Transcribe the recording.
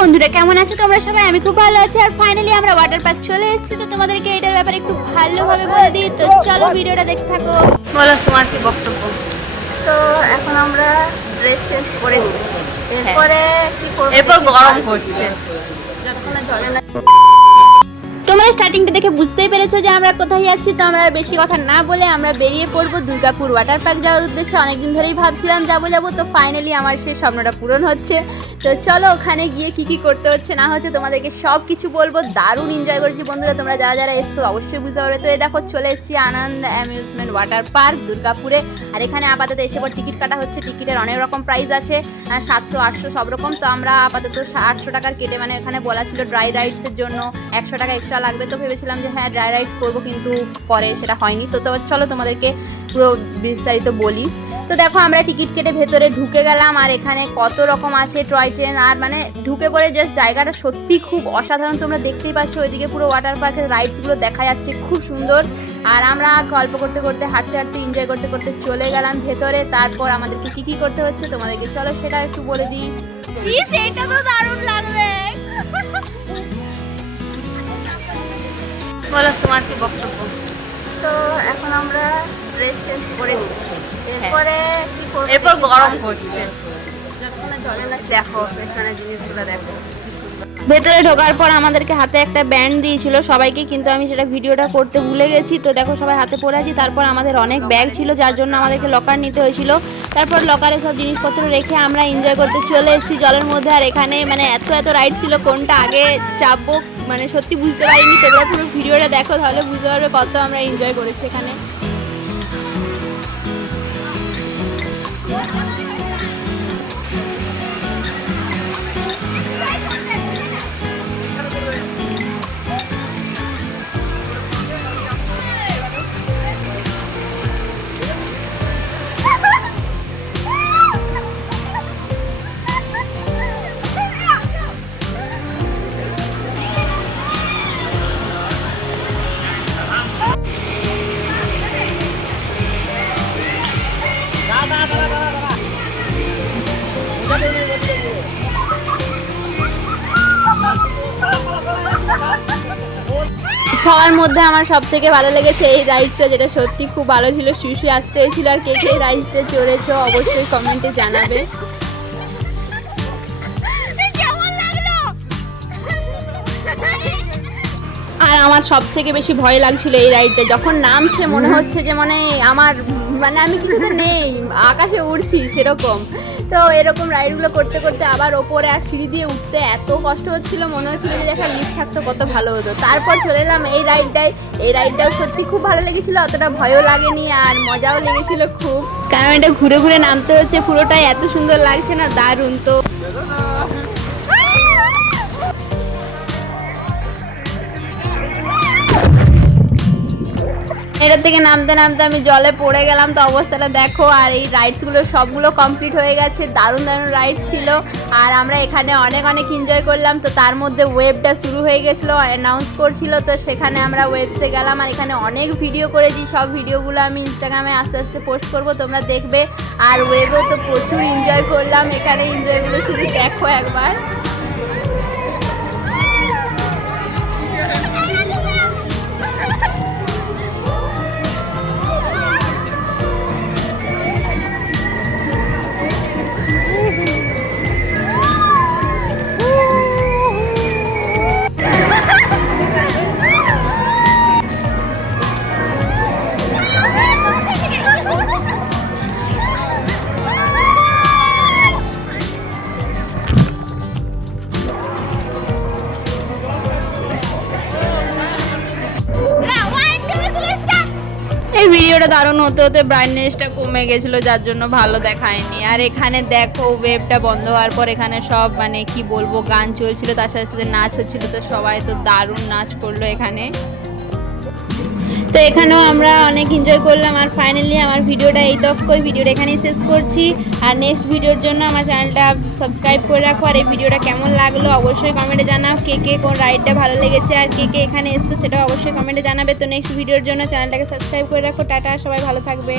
বন্ধুরা কেমন আছো তোমরা সবাই? আমি খুব ভালো আছি। আর ফাইনালি আমরা ওয়াটার পার্ক চলে এসেছি, তো তোমাদেরকে এটার ব্যাপারে একটু ভালোভাবে বলে দিই। তো চলো ভিডিওটা দেখতে থাকো। বলো তোমার কি বক্তব্য? তো এখন আমরা ড্রেস চেঞ্জ করে নিচ্ছি, এরপরে কি করব? এরপর গরম হচ্ছে, যতক্ষণ না জলে না। তোমরা স্টার্টিংটা দেখে বুঝতেই পেরেছো যে আমরা কোথায় যাচ্ছি। তো আমরা বেশি কথা না বলে আমরা বেরিয়ে পড়বো দুর্গাপুর ওয়াটার পার্ক যাওয়ার উদ্দেশ্যে। অনেকদিন ধরেই ভাবছিলাম যাবো, তো ফাইনালি আমার সেই স্বপ্নটা পূরণ হচ্ছে। তো চলো ওখানে গিয়ে কি করতে হচ্ছে না হচ্ছে তোমাদেরকে সব কিছু বলবো। দারুণ এনজয় করছি বন্ধুরা, তোমরা যারা এসছো অবশ্যই বুঝতে পারবে। তো এই দেখো চলে এসেছি আনন্দ অ্যামিউজমেন্ট ওয়াটার পার্ক দুর্গাপুরে। আর এখানে আপাতত এসে পর টিকিট কাটা হচ্ছে। টিকিটের অনেক রকম প্রাইস আছে, 700 800 সব রকম। তো আমরা আপাতত 800 টাকার কেটে, মানে এখানে বলা ছিল ড্রাই রাইডসের জন্য 100 টাকা এক্সট্রা লাগবে। তো ভেবেছিলাম যে হ্যাঁ ড্রাই রাইডস করবো, কিন্তু পরে সেটা হয়নি। তো চলো তোমাদেরকে পুরো বিস্তারিত বলি। তো দেখো আমরা টিকিট কেটে ভেতরে ঢুকে গেলাম। আর এখানে কত রকম আছে টয় ট্রেন। আর মানে ঢুকে পড়ে জাস্ট জায়গাটা সত্যি খুব অসাধারণ। তোমরা দেখতেই পাচ্ছ ওইদিকে পুরো ওয়াটার পার্কের রাইডসগুলো দেখা যাচ্ছে, খুব সুন্দর। আর আমরা গল্প করতে করতে হাঁটতে এনজয় করতে করতে চলে গেলাম ভেতরে। তারপর আমাদেরকে কি করতে হচ্ছে তোমাদেরকে চলো সেটা একটু বলে দিই। এটা তো দারুণ লাগবে। বলো তোমার কি বক্তব্য? তো এখন আমরা ড্রেস চেঞ্জ করে নিচ্ছি, এরপরে কি করব? এরপর গরম হচ্ছে, যতক্ষণ না জলে না। দেখো এখানে জিনিসগুলো দেখো। ভেতরে ঢোকার পর আমাদেরকে হাতে একটা ব্যান্ড দিয়েছিল সবাইকে, কিন্তু আমি সেটা ভিডিওটা করতে ভুলে গেছি। তো দেখো সবাই হাতে পরে আছি। তারপর আমাদের অনেক ব্যাগ ছিল, যার জন্য আমাদেরকে লকার নিতে হয়েছিল। তারপর লকারে সব জিনিসপত্র রেখে আমরা এনজয় করতে চলে এসেছি জলের মধ্যে। আর এখানে মানে এত রাইড ছিল, কোনটা আগে চাপবো মানে সত্যি বুঝতে পারিনি। তোমরা পুরো ভিডিওটা দেখো, তাহলে বুঝতে পারবে কত আমরা এনজয় করেছি এখানে। সবার মধ্যে আমার সব থেকে ভালো লেগেছে এই রাইডসটা, যেটা সত্যি খুব ভালো ছিল। শুয়ে আসতে হয়েছিল। আর কে এই রাইডসটা চড়েছো অবশ্যই কমেন্টে জানাবে। আর আমার সব থেকে বেশি ভয় লাগছিল এই রাইডটা। যখন নামছে মনে হচ্ছে যে মানে আমি কিছুতে নেই, আকাশে উড়ছি সেরকম। তো এরকম রাইডগুলো করতে করতে আবার ওপরে আর সিঁড়ি দিয়ে উঠতে এত কষ্ট হচ্ছিল, মনে হচ্ছিল যে একটা লিফট থাকতো কত ভালো হতো। তারপর চলে এলাম এই রাইডটাও সত্যি খুব ভালো লেগেছিল, অতটা ভয়ও লাগেনি আর মজাও লেগেছিল খুব, কারণ এটা ঘুরে ঘুরে নামতে হচ্ছে পুরোটাই, এত সুন্দর লাগছে না, দারুণ। তো এটা থেকে নামতে আমি জলে পড়ে গেলাম। তো অবস্থাটা দেখো। আর এই রাইডসগুলো সবগুলো কমপ্লিট হয়ে গেছে, দারুণ রাইডস ছিল। আর আমরা এখানে অনেক এনজয় করলাম। তো তার মধ্যে ওয়েবটা শুরু হয়ে গেছিলো, অ্যানাউন্স করছিল। তো সেখানে আমরা ওয়েবসে গেলাম। আর এখানে অনেক ভিডিও করেছি, সব ভিডিওগুলো আমি ইনস্টাগ্রামে আস্তে আস্তে পোস্ট করব, তোমরা দেখবে। আর ওয়েবেও তো প্রচুর এনজয় করলাম, এখানে এনজয়গুলো শুধু দেখো একবার। এই ভিডিওটা দারুণ হতে ব্রাইটনেসটা কমে গেছিলো, যার জন্য ভালো দেখায়নি। আর এখানে দেখো ওয়েবটা বন্ধ হওয়ার পর এখানে সব মানে কি বলবো গান চলছিল, তার সাথে সাথে নাচ হচ্ছিল। তো সবাই তো দারুণ নাচ করলো এখানে। তো এখানেও আমরা অনেক এনজয় করলাম। আর ফাইনালি আমার ভিডিওটা ভিডিওটা এখানেই শেষ করছি। আর নেক্সট ভিডিওর জন্য আমার চ্যানেলটা সাবস্ক্রাইব করে রাখো। আর এই ভিডিওটা কেমন লাগলো অবশ্যই কমেন্টে জানাও। কে কোন রাইডটা ভালো লেগেছে আর কে এখানে এসছো সেটাও অবশ্যই কমেন্টে জানাবে। তো নেক্সট ভিডিওর জন্য চ্যানেলটাকে সাবস্ক্রাইব করে রাখো। টাটা, সবাই ভালো থাকবে।